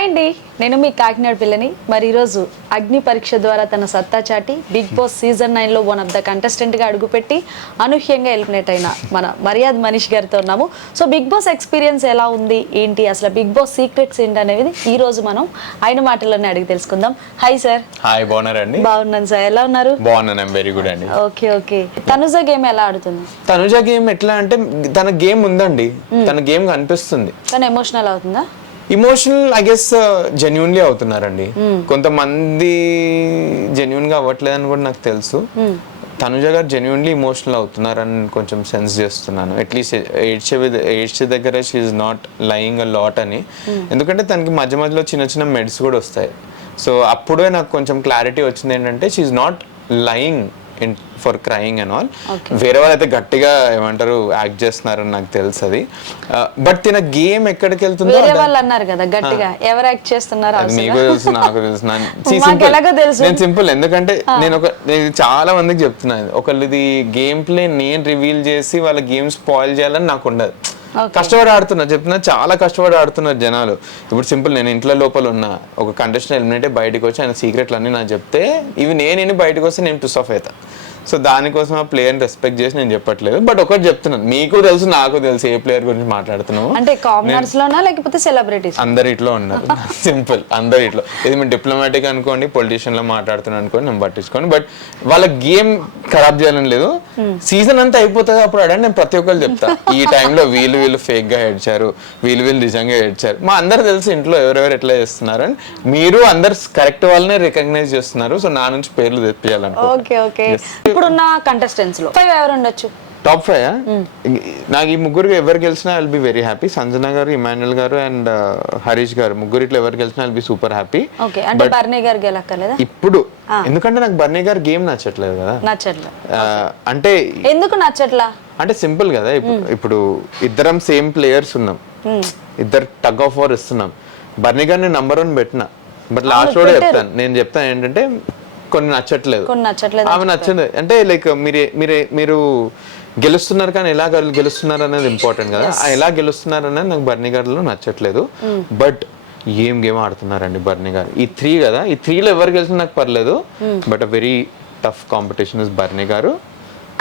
Hi అండి, నేను మీ కాకినాడ పిల్లని. మరి ఈరోజు అగ్ని పరీక్ష ద్వారా తన సత్తా చాటి బిగ్ బాస్ సీజన్ 9లో వన్ ఆఫ్ ద కంటెస్టెంట్గా అడుగుపెట్టి అనూహ్యంగా ఎలిమినేట్ అయిన మన మర్యాద్ మనీష్ గారితో ఉన్నాము. సో బిగ్ బాస్ ఎక్స్పీరియన్స్ ఎలా ఉంది, ఏంటి, అసలు బిగ్ బాస్ సీక్రెట్స్ ఏంటి అనేది ఈ రోజు మనం ఆయన మాటల్లోనే అడిగి తెలుసుకుందాం. Hi sir. హాయ్, బాగున్నారండి? బాగున్నాను సార్, ఎలా ఉన్నారు? బాగున్నాను, వెరీ గుడ్ అండి. Okay okay. తనుజ గేమ్ ఎలా ఆడుతుంది? తనుజ గేమ్ ఎట్లా అంటే తన గేమ్ ఉందండి, తన గేమ్ కనిపిస్తుంది. తను ఎమోషనల్ అవుతుందా? ఇమోషనల్ ఐ గెస్ జెన్యున్లీ అవుతున్నారండి. కొంతమంది జెన్యున్ గా అవ్వట్లేదని కూడా నాకు తెలుసు. తనుజ గారు జెన్యున్లీ ఇమోషనల్ అవుతున్నారని కొంచెం సెన్స్ చేస్తున్నాను. అట్లీస్ట్ ఏడ్చే దగ్గర she's not lying a lot అని. ఎందుకంటే తనకి మధ్య మధ్యలో చిన్న చిన్న మెడ్స్ కూడా వస్తాయి. సో అప్పుడే నాకు కొంచెం క్లారిటీ వచ్చింది ఏంటంటే she's not lying for crying and all. వేరే వాళ్ళు అయితే గట్టిగా ఏమంటారు యాక్ట్ చేస్తున్నారని నాకు తెలుసు అది. బట్ తిన గేమ్ ఎక్కడికి వెళ్తుందో వేరే వాళ్ళు అన్నారు కదా గట్టిగా, ఎవరు యాక్ట్ చేస్తున్నారు? మీకు తెలుసు, నాకు తెలుసు. నేను సింపుల్, ఎందుకంటే నేను చాలా మందికి చెప్తున్నాను, ఒకళ్ళది గేమ్ ప్లే నేను రివీల్ చేసి వాళ్ళ గేమ్ స్పాయిల్ చేయాలని నాకు ఉండదు. కష్టపడి ఆడుతున్నారు, చెప్తున్నా, చాలా కష్టపడి ఆడుతున్నారు జనాలు. ఇప్పుడు సింపుల్, నేను ఇంట్లో లోపల ఉన్నా, ఒక కంటెస్టెంట్ ఎలిమినేట్ బయటకు వచ్చి ఆయన సీక్రెట్లు అన్ని నాకు చెప్తే ఇవి నేను బయటకు వస్తే నేను టుస్ ఆఫ్ అవుతా. సో దానికోసం ఆ ప్లేయర్ని రెస్పెక్ట్ చేసి నేను చెప్పట్లేదు. బట్ ఒకటి చెప్తున్నాను, మీకు తెలుసు నాకు తెలుసు ఏ ప్లేయర్ గురించి మాట్లాడుతున్నావు. అంటే కామనర్స్ లోనా లేకపోతే సెలబ్రిటీస్? అందరిట్లో ఉన్నారు. సింపుల్, అందరిట్లో. ఇది మీరు డిప్లొమాటిక్ అనుకోండి, పొలిటీషియన్ లో మాట్లాడుతున్నాను అనుకోండి, నేను పట్టించుకోండి. బట్ వాళ్ళ గేమ్ ఖరాబ్ చేయాలని లేదు. సీజన్ అంతా అయిపోతుంది అప్పుడు అడని నేను ప్రతి ఒక్కరు చెప్తా, ఈ టైంలో వీళ్ళు ఫేక్ గా ఏడ్చారు, వీళ్ళు నిజంగా ఏడ్చారు. మా అందరు తెలుసు ఇంట్లో ఎవరెవరు ఎట్లా చేస్తున్నారు అని. మీరు అందరు కరెక్ట్ వాళ్ళనే రికగ్నైజ్ చేస్తున్నారు. సో నా నుంచి పేర్లు తెప్పియాలనుకో. Okay okay. ఇప్పుడున్న కంటెస్టెంట్స్ లో 5 ఎవరు ఉండొచ్చు? టాప్ 5 నాకు ఈ ముగ్గురు ఎవరు గెలిచినా I'll be very happy. Sanjana గారు, ఇమాన్యుల్ గారు అండ్ హరీష్ గారు, ముగ్గురిట్లో ఎవరు గెలిచినా ఐల్ బి సూపర్ హ్యాపీ. అంటే బర్నీ గారు గెలక్కలేదా ఇప్పుడు? ఎందుకంటే నాకు బర్నీ గారు గేమ్ నచ్చట్లేదు కదా. నచ్చట్లేదు అంటే ఎందుకు నచ్చట్లా అంటే సింపుల్ కదా, ఇప్పుడు ఇద్దరం సేమ్ ప్లేయర్స్ ఉన్నాం, ఇద్దరు టగ్ ఆఫ్ వార్ ఇస్తున్నాం. బర్నీ గారు నేను నంబర్ 1 పెట్టిన, బట్ లాస్ట్ కూడా చెప్తాను, నేను చెప్తాను ఏంటంటే కొన్ని నచ్చట్లేదు, ఆమె నచ్చలేదు. అంటే లైక్ మీరు గెలుస్తున్నారు కానీ ఎలా గెలుస్తున్నారు అనేది ఇంపార్టెంట్ కదా. ఎలా గెలుస్తున్నారు అనేది నాకు బర్నీ గారిలో నచ్చట్లేదు. బట్ ఏం గేమ్ ఆడుతున్నారండి బర్నీ గారు. ఈ 3 కదా, ఈ 3లో ఎవరు గెలిచినా నాకు పర్లేదు. But a very tough competition is Bharani గారు.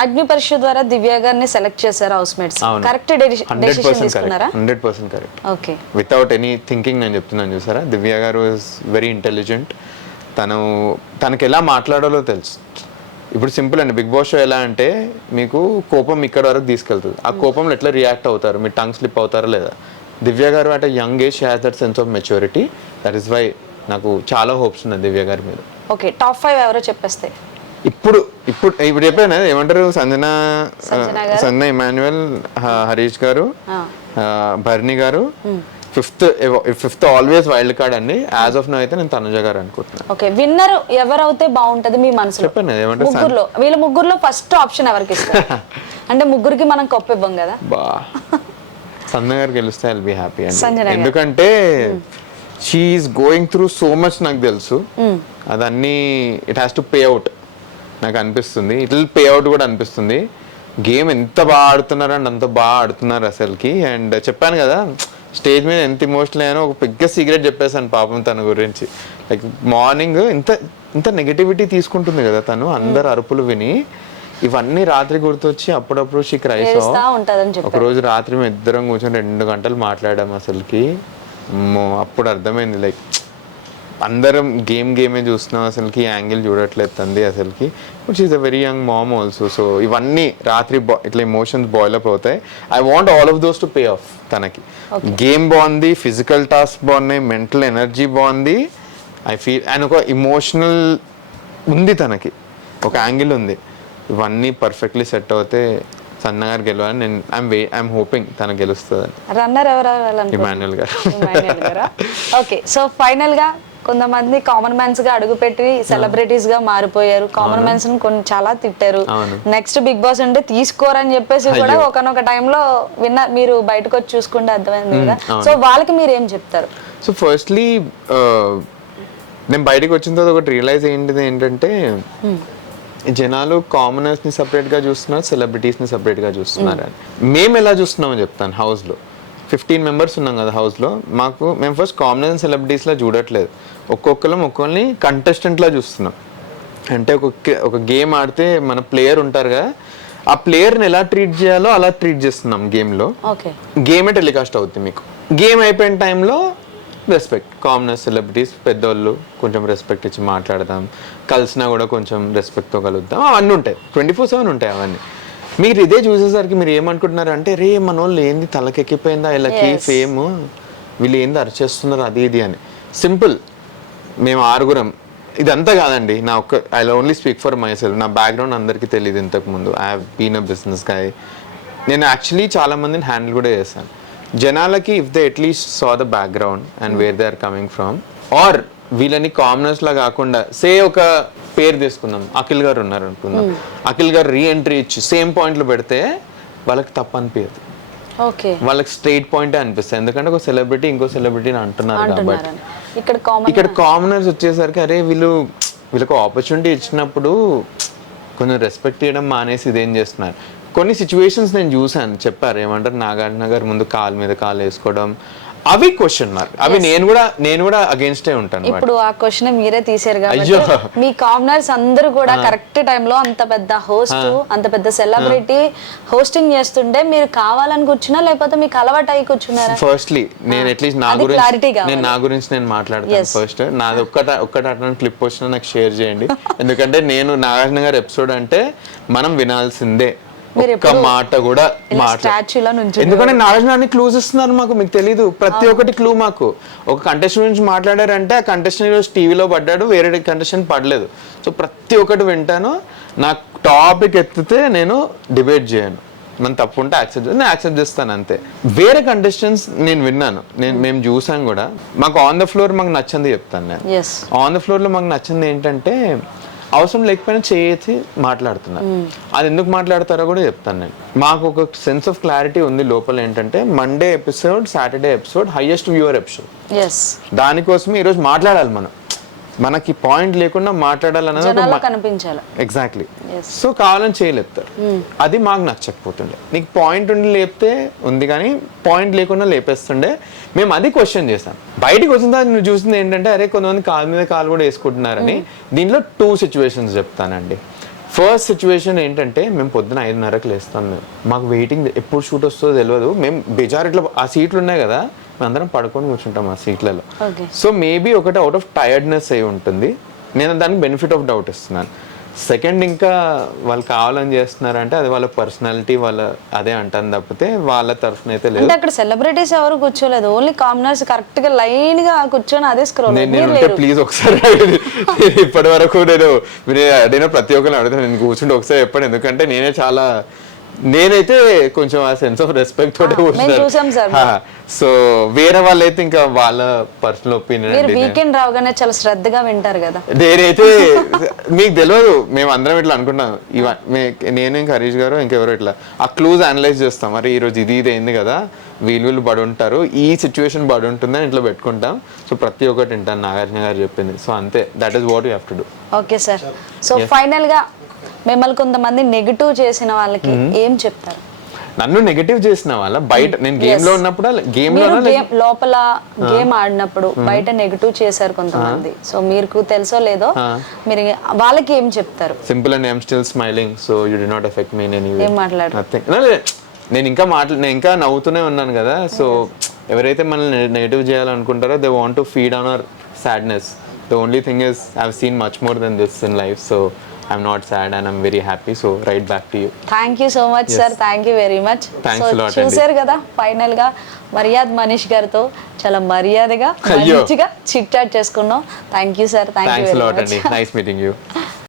అగ్ని పరీక్ష ద్వారా దివ్య గారిని సెలెక్ట్ చేశారు హౌస్ మేట్స్. కరెక్ట్ డెసిషన్ తీసుకున్నారా? 100% correct. Okay, without any thinking నేను చెప్తున్నాను. చూసారా, దివ్య గారు ఇస్ వెరీ ఇంటెలిజెంట్. తనకి ఎలా మాట్లాడాలో తెలుసు. ఇప్పుడు సింపుల్ అండి, బిగ్ బాస్ షో ఎలా అంటే మీకు కోపం ఇక్కడ వరకు తీసుకెళ్తుంది. ఆ కోపంలో ఎట్లా రియాక్ట్ అవుతారు, మీరు టంగ్ స్లిప్ అవుతారా లేదా. దివ్య గారు at young age has that sense of maturity. That is why నాకు చాలా హోప్స్ ఉన్నాయి దివ్య గారి మీద. ఓకే, టాప్ 5 ఎవరో చెప్పేస్తే ఇప్పుడు చెప్పాను ఏమంటారు, సంజన, ఇమాన్యుయల్, హరీష్ గారు, బర్నీ గారు. ఫిఫ్త్ ఆల్వేస్ వైల్డ్ కార్డ్ అండి. యాజ్ ఆఫ్ నో అయితే నేను తనుజ గారు అనుకుంటున్నాను. ఓకే, విన్నర్ ఎవరైతే బాగుంటది మీ మనసులో? చెప్పండి, ఏమంటారు? ముగ్గురులో, వీళ్ళ ముగ్గురులో ఫస్ట్ ఆప్షన్ ఎవరికి ఇస్తారు? అంటే ముగ్గురికి మనం కప్పు ఇవ్వం కదా. సంజన గారు గెలిస్తే ఐల్ బి హ్యాపీ అండి. ఎందుకంటే she's going through so much, నాకు తెలుసు. అదన్నీ it has to pay out నాకు అనిపిస్తుంది. ఇట్ విల్ పే అవుట్ కూడా అనిపిస్తుంది. గేమ్ ఎంత బాగా ఆడుతున్నారండి, అంత బాగా ఆడుతున్నారు అసలుకి. అండ్ చెప్పాను కదా, స్టేజ్ మీద ఎంత ఇమోషనల్ అయ్యానో ఒక పెద్ద సీక్రెట్ చెప్పేసాను పాపం తన గురించి. లైక్ మార్నింగ్ ఇంత నెగటివిటీ తీసుకుంటుంది కదా తను, అందరు అరుపులు విని ఇవన్నీ రాత్రి గుర్తొచ్చి అప్పుడప్పుడు షీ క్రైస్. ఒక రోజు రాత్రి మేము ఇద్దరం కూర్చొని 2 గంటలు మాట్లాడాము అసలుకి. అప్పుడు అర్థమైంది లైక్ అందరం గేమే చూస్తున్నాం, అసలుకి యాంగిల్ చూడట్లేదు తంది అసలుకి. Which is a very young mom also. So ఇవన్నీ రాత్రి ఇట్లా ఎమోషన్స్ బాయిల్ అప్ అవుతాయి. I want all of those to pay of. తనకి గేమ్ బాగుంది, ఫిజికల్ టాస్క్ బాగున్నాయి, మెంటల్ ఎనర్జీ బాగుంది. ఐ ఫీల్ అండ్ ఒక ఇమోషనల్ ఉంది తనకి, ఒక యాంగిల్ ఉంది. ఇవన్నీ పర్ఫెక్ట్లీ సెట్ అవుతే సన్న గారు గెలవాలని నేను ఐఎమ్ హోపింగ్ తన గెలుస్తుందని. రన్నర్ ఎవరు? ఇమాన్యుయల్ గారు. ఓకే, సో ఫైనల్ గా కొంతమంది కామన్ మ్యాన్స్ గా అడుగుపెట్టి సెలబ్రిటీస్ గా మారిపోయారు. కామన్ మ్యాన్స్ కొన్ని చాలా తిట్టారు. నెక్స్ట్ బిగ్ బాస్ అంటే తీసుకోరని చెప్పేసి కూడా ఒకనొక టైంలో మీరు బయటకు వచ్చి చూసుకుంటే అర్థమైంది కదా. సో వాళ్ళకి మీరు ఏం చెప్తారు? సో ఫస్ట్లీ నేను బయటకు వచ్చిన తర్వాత ఒకటి రియలైజ్ ఏంటంటే జనాలు కామనర్స్ ని సపరేట్ గా చూస్తున్నారు, సెలబ్రిటీస్ ని సపరేట్ గా చూస్తున్నారు. మేము ఎలా చూస్తున్నామో చెప్తాను. హౌస్ లో 15 మెంబర్స్ ఉన్నాం కదా హౌస్లో. మేము ఫస్ట్ కామన్ సెలబ్రిటీస్లా చూడట్లేదు, ఒక్కొక్కరిని కంటెస్టెంట్లా చూస్తున్నాం. అంటే ఒక గేమ్ ఆడితే మన ప్లేయర్ ఉంటారుగా, ఆ ప్లేయర్ని ఎలా ట్రీట్ చేయాలో అలా ట్రీట్ చేస్తున్నాం గేమ్లో. గేమే టెలికాస్ట్ అవుతుంది మీకు. గేమ్ అయిపోయిన టైంలో రెస్పెక్ట్, కామన్ సెలబ్రిటీస్ పెద్దోళ్ళు కొంచెం రెస్పెక్ట్ ఇచ్చి మాట్లాడదాం, కలిసినా కూడా కొంచెం రెస్పెక్ట్తో కలుద్దాం, అవన్నీ ఉంటాయి. 24/7 ఉంటాయి అవన్నీ. మీరు ఇదే చూసేసరికి మీరు ఏమనుకుంటున్నారు అంటే, రే మన వాళ్ళు ఏంది తలకెక్కిపోయిందా వీళ్ళకి ఫేమ్, వీళ్ళు ఏంది అరిచేస్తున్నారు అది ఇది అని. సింపుల్, మేము 6 ఇదంతా కాదండి. I only speak for myself. నా బ్యాక్గ్రౌండ్ అందరికీ తెలియదు ఇంతకుముందు. I have been a business guy. నేను యాక్చువల్లీ చాలా మందిని హ్యాండిల్ కూడా చేశాను. జనాలకి if they at least saw the background and where they are coming from, or వీళ్ళని కామనర్స్ లా కాకుండా సే ఒక పేరు తీసుకుందాం, అఖిల్ గారు ఉన్నారు అనుకుందాం, అఖిల్ గారు రీఎంట్రీ ఇచ్చి సేమ్ పాయింట్లు పెడితే వాళ్ళకి తప్పు అనిపించదు, వాళ్ళకి స్ట్రైట్ పాయింటే అనిపిస్తుంది. ఎందుకంటే ఒక సెలబ్రిటీ ఇంకో సెలబ్రిటీని అంటున్నారు కాబట్టి. ఇక్కడ కామనర్స్ వచ్చేసరికి అరే వీళ్ళకి ఆపర్చునిటీ ఇచ్చినప్పుడు కొంచెం రెస్పెక్ట్ చేయడం మానేసి ఇదేం చేస్తున్నారు. కొన్ని సిచ్యువేషన్స్ నేను చూసాను, చెప్పారు ఏమంటారు, నాగార్జున గారు ముందు కాలు మీద కాలు వేసుకోవడం, అవి క్వశ్చన్ మార్క్. అవి నేను కూడా అగేన్స్టే ఉంటాను. ఇప్పుడు ఆ క్వశ్చన్ మీరే తీసారు కాబట్టి మీ కామనర్స్ అందరూ కూడా కరెక్ట్ టైంలో అంత పెద్ద హోస్ట్, అంత పెద్ద సెలబ్రిటీ హోస్టింగ్ చేస్తుంటే మీరు కావాలని కూర్చున్నా లేకపోతే మీకు అలవాటు అయ్యి కూర్చున్నారా? ఫస్ట్లీ నేను అట్లీస్ట్ నా గురించి నేను మాట్లాడతాను. ఫస్ట్ నాది ఒక్కటి అట్లా క్లిప్ వచ్చినా నాకు షేర్ చేయండి. ఎందుకంటే నేను నాగార్జున గారి ఎపిసోడ్ అంటే మనం వినాల్సిందే, ఒక్క మాట కూడా ఎందుకంటే నాగార్జున అన్ని క్లూస్ ఇస్తున్నారు మాకు, మీకు తెలీదు. ప్రతి ఒక్కటి క్లూ మాకు. ఒక కంటెస్టెంట్ గురించి మాట్లాడారంటే ఆ కంటెస్టెంట్ ఈరోజు టీవీలో పడ్డాడు, వేరే కంటెస్టెంట్ పడలేదు. సో ప్రతి ఒక్కటి వింటాను. నాకు టాపిక్ ఎత్తితే నేను డిబేట్ చేయను, మనం తప్పు ఉంటే యాక్సెప్ట్ చేస్తాను అంతే. వేరే కంటెస్టెంట్స్ నేను విన్నాను, మేము చూసాం కూడా. మాకు ఆన్ ద ఫ్లోర్ మాకు నచ్చింది చెప్తాను నేను. ఆన్ ద ఫ్లోర్ లో మాకు నచ్చింది ఏంటంటే అవసరం లేకపోయినా చేసి మాట్లాడుతున్నారు. అది ఎందుకు మాట్లాడతారో కూడా చెప్తాను నేను. మాకు ఒక సెన్స్ ఆఫ్ క్లారిటీ ఉంది లోపల. ఏంటంటే Monday episode, Saturday episode highest viewer episode. దానికోసమే ఈరోజు మాట్లాడాలి మనం. మనకి పాయింట్ లేకుండా మాట్లాడాలన్నది ఎగ్జాక్ట్లీ. సో కావాలని చేయలేపుతారు, అది మాకు నచ్చకపోతుండే. నీకు పాయింట్ ఉండి లేపితే ఉంది కానీ పాయింట్ లేకుండా లేపేస్తుండే. మేము అది క్వశ్చన్ చేసాం. బయటకు వచ్చిన తర్వాత నువ్వు చూసింది ఏంటంటే అరే కొంతమంది కాలు మీద కాలు కూడా వేసుకుంటున్నారని. దీంట్లో 2 సిచ్యువేషన్స్ చెప్తానండి. ఫస్ట్ సిచ్యువేషన్ ఏంటంటే మేము పొద్దున 5:30కి లేస్తాం. మాకు వెయిటింగ్ ఎప్పుడు షూట్ వస్తుందో తెలియదు. మేము బెజారిట్లో ఆ సీట్లు ఉన్నాయి కదా, అందరం పడుకొని కూర్చుంటాం ఆ సీట్లలో. సో మేబీ ఒకటి అవుట్ ఆఫ్ టైర్డ్నెస్ అయి ఉంటుంది. నేను దానికి బెనిఫిట్ ఆఫ్ డౌట్ ఇస్తున్నాను. సెకండ్, ఇంకా వాళ్ళు కావాలని చేస్తున్నారంటే అది వాళ్ళ పర్సనాలిటీ, వాళ్ళ అదే అంటాను తప్పితే వాళ్ళ తరఫున అయితే లేదు. అక్కడ సెలబ్రిటీస్ ఎవరు కూర్చోలేదు, ఓన్లీ కామనర్స్ కరెక్ట్ గా లైన్ గా కూర్చొని అదే స్క్రోల్. నేను ప్లీజ్ ఒకసారి ఇప్పటి వరకు నేను ప్రతి ఒక్కరిని అడుగుతాను, నేను కూర్చుంటే ఒకసారి చెప్పండి. ఎందుకంటే నేనైతే కొంచెం ఆ సెన్స్ ఆఫ్ రెస్పెక్ట్ తోటే కూర్చున్నాను. సో వేరే వాళ్ళైతే ఇంకా వాళ్ళ పర్సనల్ ఒపీనియన్. వీకెండ్ రాగానే చాలా శ్రద్ధగా వింటారు కదా. నేనైతే మీకు తెలియదు, మేము అందరం ఇట్లా అనుకుంటాం. నేను ఇంకా హరీష్ గారు ఇంకెవరో ఇట్లా ఆ క్లూజ్ అనలైజ్ చేస్తాం. మరి ఈ రోజు ఇది అయింది కదా, వీళ్ళు పడి ఉంటారు, ఈ సిచ్యువేషన్ పడి ఉంటుందని ఇట్లా పెట్టుకుంటాం. సో ప్రతి ఒక్కటి వింటాను నాగార్జున గారు చెప్పింది. సో అంతే, that is what you have to do. Okay sir. So final గా మిమ్మల్ని కొంతమంది నెగటివ్ చేసిన వాళ్ళకి ఏం చెప్తారు? నన్ను నెగటివ్ చేసిన వాళ్ళ బయట నేను గేమ్ లో ఉన్నప్పుడు లోపల గేమ్ ఆడినప్పుడు బయట నెగటివ్ చేశారు కొంతమంది. సో మీకు తెలుసో లేదో, మీరు వాళ్ళకి ఏం చెప్తారు? Simple and I'm still smiling, so you did not effect me in any way. ఏం మాట్లాడారు? నేను ఇంకా నవ్వుతూనే ఉన్నాను కదా. సో ఎవరైతే మనల్ని నెగటివ్ చేయాలనుకుంటారో they want to feed on our sadness. The only thing is I have seen much more than this in life. So I'm not sad and I'm very happy. So right back to you. Thank you so much, sir. Thank you very much. Thanks a lot. చూసారు కదా, final గా మర్యాద్ మనీష్ గారితో చాలా మర్యాదగా మంచిగా chit chat చేసుకున్నాం. Thank you sir. Thank you very much. Nice meeting you.